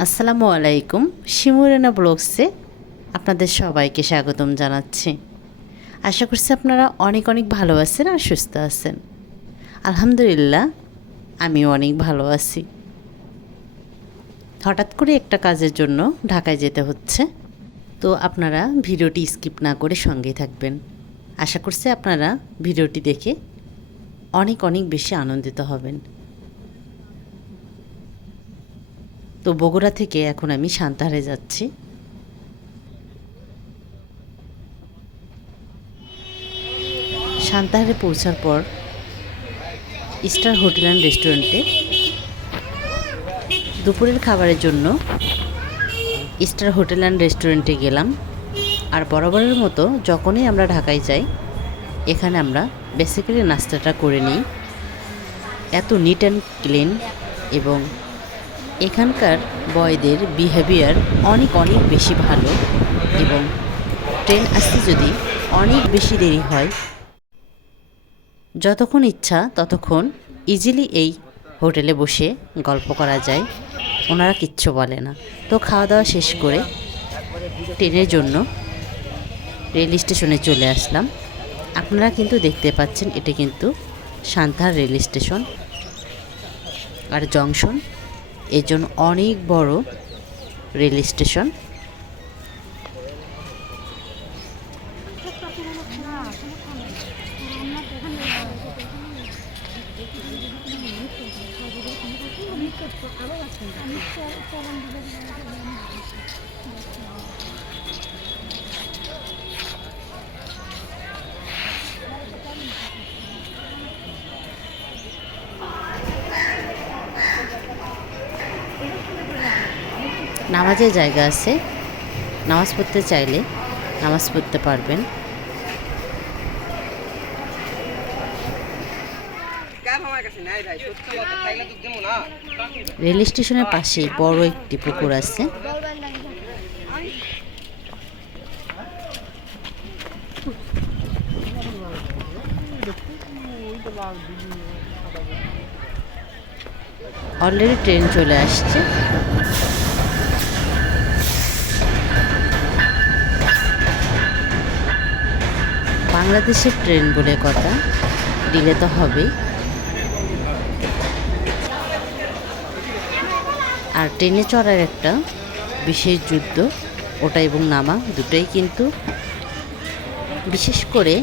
আসসালামু আলাইকুম। শিমুরেনা ব্লগসে আপনাদের সবাইকে স্বাগতম জানাচ্ছি। আশা করছি আপনারা অনেক অনেক ভালো আছেন আর সুস্থ আছেন। আলহামদুলিল্লাহ, আমিও অনেক ভালো আছি। হঠাৎ করে একটা কাজের জন্য ঢাকায় যেতে হচ্ছে, তো আপনারা ভিডিওটি স্কিপ না করে সঙ্গেই থাকবেন। আশা করছি আপনারা ভিডিওটি দেখে অনেক অনেক বেশি আনন্দিত হবেন। তো বগুড়া থেকে এখন আমি সান্তাহারে যাচ্ছি। সান্তাহারে পৌঁছার পর স্টার হোটেল অ্যান্ড রেস্টুরেন্টে দুপুরের খাবারের জন্য স্টার হোটেল অ্যান্ড রেস্টুরেন্টে গেলাম। আর বরাবরের মতো যখনই আমরা ঢাকায় যাই, এখানে আমরা বেসিক্যালি নাস্তাটা করে নিই। এত নিট অ্যান্ড ক্লিন এবং এখানকার বয়দের বিহেভিয়ার অনেক অনেক বেশি ভালো। এবং ট্রেন আসতে যদি অনেক বেশি দেরি হয়, যতক্ষণ ইচ্ছা ততক্ষণ ইজিলি এই হোটেলে বসে গল্প করা যায়, ওনারা কিচ্ছু বলে না। তো খাওয়া দাওয়া শেষ করে ট্রেনের জন্য রেল স্টেশনে চলে আসলাম। আপনারা কিন্তু দেখতে পাচ্ছেন এটা কিন্তু সান্তাহার রেল স্টেশন আর জংশন, এর জন্য অনেক বড় রেল স্টেশন। নামাজের জায়গা আছে, নামাজ পড়তে চাইলে নামাজ পড়তে পারবেন। রেল স্টেশনের পাশেই বড় একটি পুকুর আছে। অলরেডি ট্রেন চলে আসছে। বাংলাদেশের ট্রেন বলে কথা, ডিলে তো হবেই। আর ট্রেনে চড়ার একটা বিশেষ যুদ্ধ, ওটা এবং নামা দুটোই কিন্তু। বিশেষ করে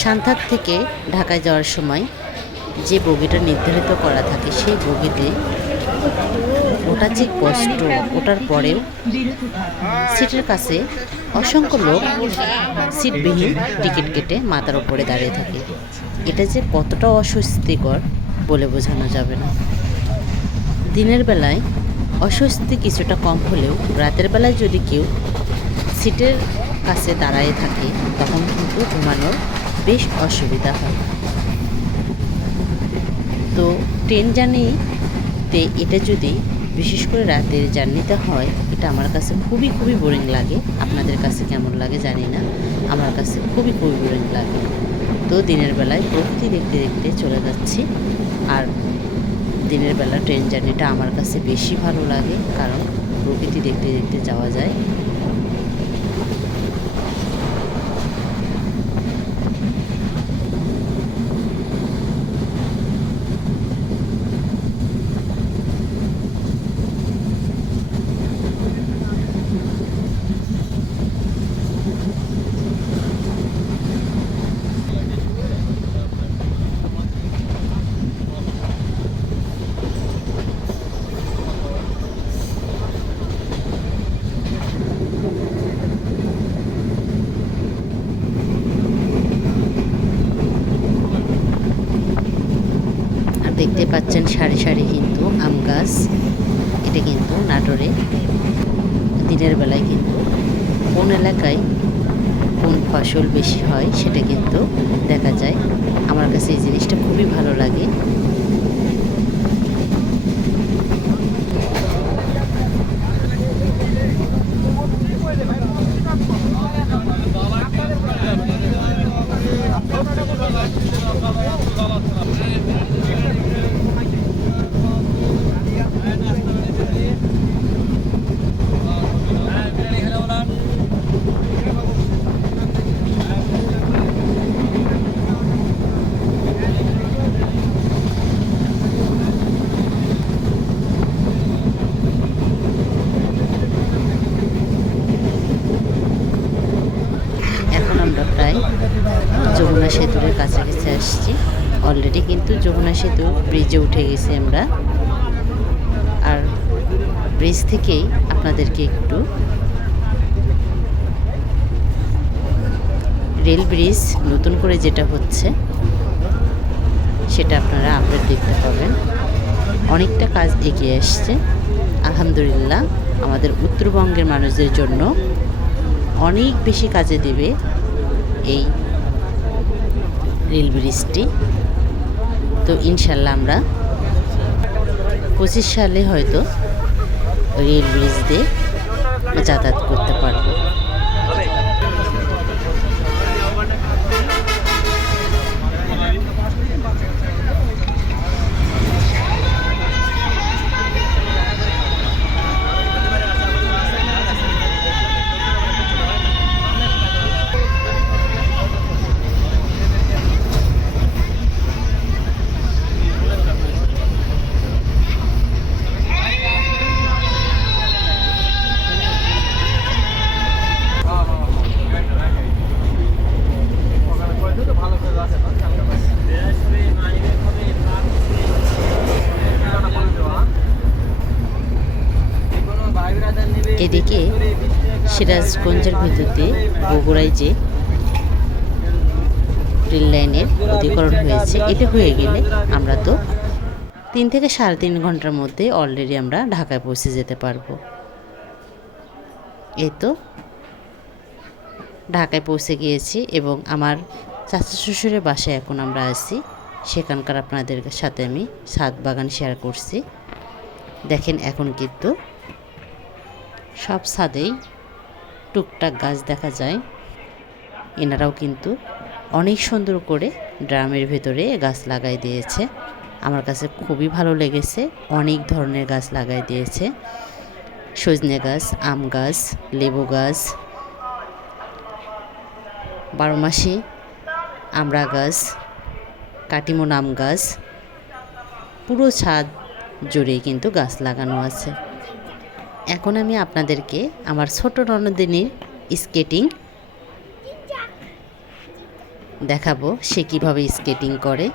সান্তাহার থেকে ঢাকায় যাওয়ার সময় যে বগিটা নির্ধারিত করা থাকে, সেই বগিতে ওটা যে কষ্ট, ওটার পরেও সিটের কাছে অসংখ্য লোক সিটবিহীন টিকিট কেটে মাথার উপরে দাঁড়িয়ে থাকে। এটা যে কতটা অস্বস্তিকর বলে বোঝানো যাবে না। দিনের বেলায় অস্বস্তি কিছুটা কম হলেও রাতের বেলায় যদি কেউ সিটের কাছে দাঁড়ায় থাকে, তখন কিন্তু ঘুমানোর বেশ অসুবিধা হয়। তো ট্রেন জার্নিতে এটা যদি বিশেষ করে রাতের জার্নিতে হয়, এটা আমার কাছে খুবই খুবই বোরিং লাগে। আপনাদের কাছে কেমন লাগে জানি না, আমার কাছে খুবই খুবই বোরিং লাগে। তো দিনের বেলায় প্রকৃতি দেখতে দেখতে চলে যাচ্ছি। আর দিনের বেলা ট্রেন জার্নিটা আমার কাছে বেশি ভালো লাগে, কারণ প্রকৃতি দেখতে দেখতে যাওয়া যায়। দেখতে পাচ্ছেন সারি সারি কিন্তু আম গাছ। এটা কিন্তু নাটোরে দিনের বেলায় কিন্তু কোন এলাকায় কোন ফসল বেশি হয় সেটা কিন্তু দেখা যায়। আমার কাছে এই জিনিসটা খুবই ভালো লাগে। কাছাকাছি আসছি। অলরেডি কিন্তু যমুনা সেতু ব্রিজে উঠে গেছি আমরা। আর ব্রিজ থেকেই আপনাদেরকে একটু রেল ব্রিজ নতুন করে যেটা হচ্ছে সেটা আপনারা আপডেট দেখতে পাবেন। অনেকটা কাজ এগিয়ে আসছে আলহামদুলিল্লাহ। আমাদের উত্তরবঙ্গের মানুষদের জন্য অনেক বেশি কাজে দেবে এই রেল ব্রিজটি। তো ইনশাল্লাহ আমরা 25 সালে হয়তো রেল ব্রিজ দিয়ে যাতায়াত করতে পারবো। এদিকে সিরাজগঞ্জের ভিতর দিয়ে বগুড়ায় যে রেল লাইনের অধিকরণ হয়েছে, এটা হয়ে গেলে আমরা তো 3 থেকে 3.5 ঘন্টার মধ্যে অলরেডি আমরা ঢাকায় পৌঁছে যেতে পারবো। এই তো ঢাকায় পৌঁছে গিয়েছি এবং আমার চাচা শ্বশুরের বাসায় এখন আমরা আছি। সেখানকার আপনাদের সাথে আমি ছাদ বাগান শেয়ার করছি। দেখেন এখন কিন্তু সব ছাদেই টুকটাক গাছ দেখা যায়। এনারাও কিন্তু অনেক সুন্দর করে ড্রামের ভেতরে গাছ লাগাই দিয়েছে। আমার কাছে খুবই ভালো লেগেছে। অনেক ধরনের গাছ লাগাই দিয়েছে। সজনে গাছ, আম গাছ, লেবু গাছ, 12 মাসি আমড়া গাছ, কাটিমন আম গাছ, পুরো ছাদ জুড়েই কিন্তু গাছ লাগানো আছে। এখন আমি আপনাদেরকে আমার ছোট ননদিনীর স্কেটিং দেখাবো, সে কীভাবে স্কেটিং করে।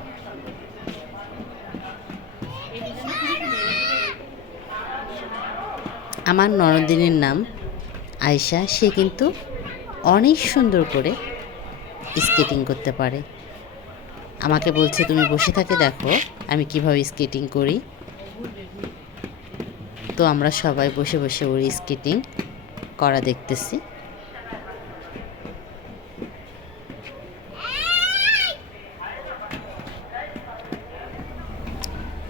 আমার ননদিনীর নাম আয়শা। সে কিন্তু অনেক সুন্দর করে স্কেটিং করতে পারে। আমাকে বলছে তুমি বসে থাকে দেখো আমি কিভাবে স্কেটিং করি। তো আমরা সবাই বসে বসে ওর স্কেটিং করা দেখতেছি।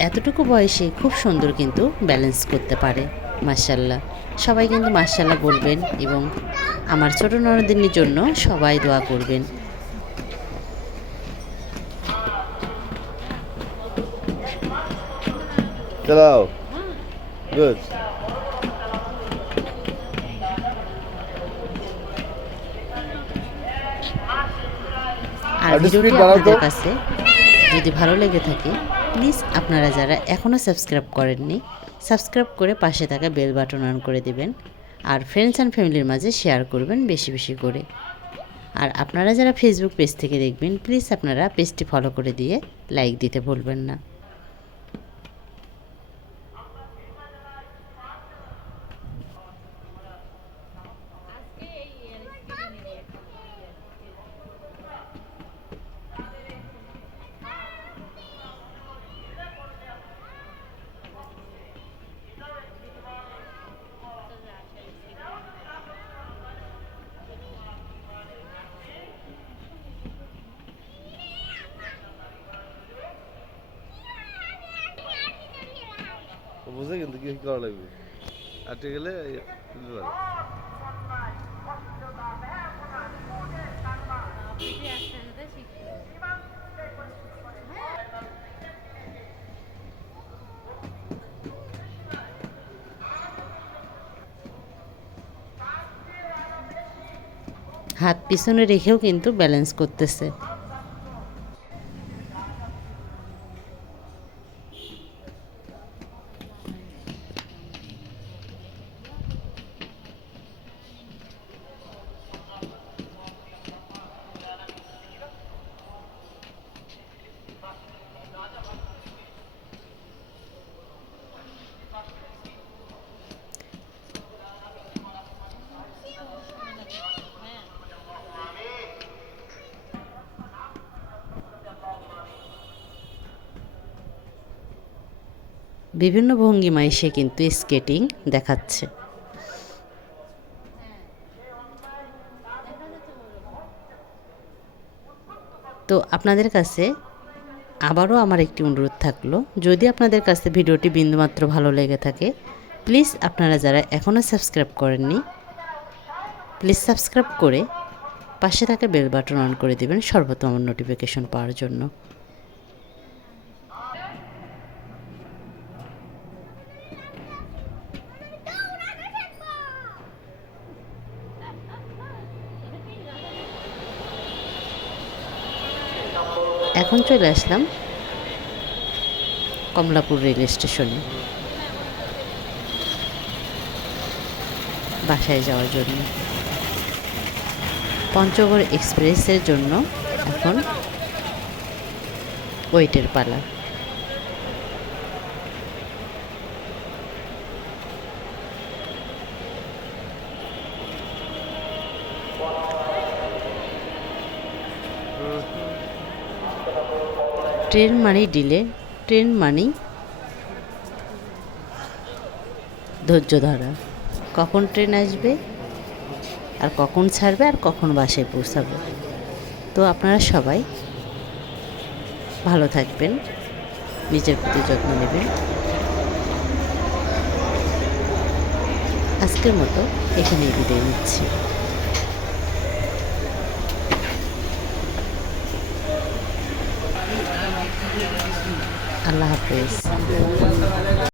এতটুকু বয়সে খুব সুন্দর কিন্তু ব্যালেন্স করতে পারে, মাশাআল্লাহ। সবাই কিন্তু মাশাআল্লাহ বলবেন এবং আমার ছোট ননদিনীর জন্য সবাই দোয়া করবেন। চালাও, গুড। আর ভিডিওটি আপনাদের কাছে যদি ভালো লেগে থাকে প্লিজ আপনারা যারা এখনও সাবস্ক্রাইব করেননি সাবস্ক্রাইব করে পাশে থাকা বেল বাটন অন করে দিবেন। আর ফ্রেন্ডস অ্যান্ড ফ্যামিলির মাঝে শেয়ার করবেন বেশি বেশি করে। আর আপনারা যারা ফেসবুক পেজ থেকে দেখবেন প্লিজ আপনারা পেজটি ফলো করে দিয়ে লাইক দিতে ভুলবেন না। বুঝে কিন্তু কি করা লাগবে, আটকে গেলে হাত পিছনে রেখেও কিন্তু ব্যালেন্স করতেছে। বিভিন্ন ভঙ্গিমায় সে কিন্তু স্কেটিং দেখাচ্ছে। তো আপনাদের কাছে আবারও আমার একটি অনুরোধ থাকলো, যদি আপনাদের কাছে ভিডিওটি বিন্দুমাত্র ভালো লেগে থাকে, প্লিজ আপনারা যারা এখনও সাবস্ক্রাইব করেননি, প্লিজ সাবস্ক্রাইব করে পাশে থাকা বেল বাটন অন করে দেবেন সর্বপ্রথম আমার নোটিফিকেশন পাওয়ার জন্য। এখন চলে আসলাম কমলাপুর রেল স্টেশনে বাসায় যাওয়ার জন্য। পঞ্চগড় এক্সপ্রেসের জন্য এখন ওয়েটের পালা। ট্রেন মানেই ডিলে, ট্রেন মানেই ধৈর্য ধরা, কখন ট্রেন আসবে আর কখন ছাড়বে আর কখন বাসায় পৌঁছাবে। তো আপনারা সবাই ভালো থাকবেন, নিজের প্রতি যত্ন নেবেন। আজকের মতো এখানেই বিদায় নিচ্ছি। আল্লাহ হাফেজ।